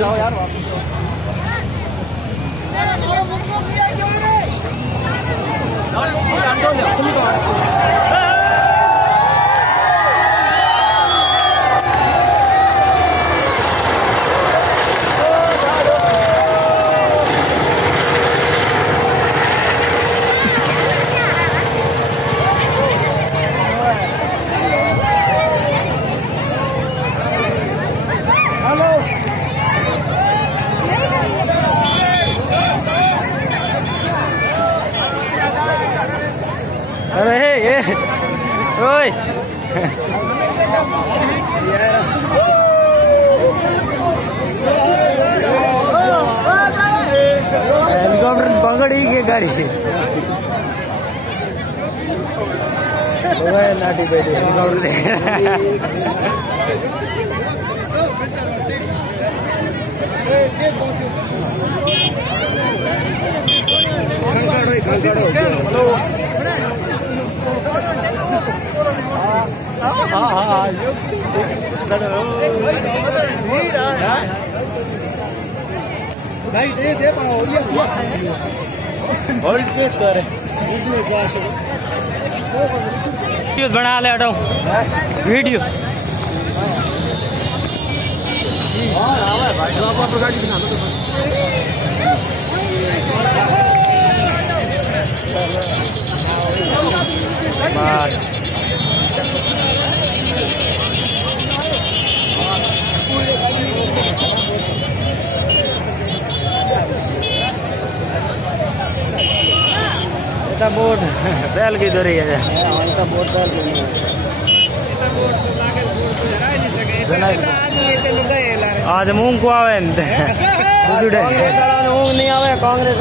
जाओ यार अरे ये ओए हेलीकॉप्टर पकड़ी के गाड़ी नाटी बैठे हेलीकॉप्टर बना ले हटाओ वीडियो बोट बैल की दौरी है बोट आज मूंग को आवे नहीं आवे कांग्रेस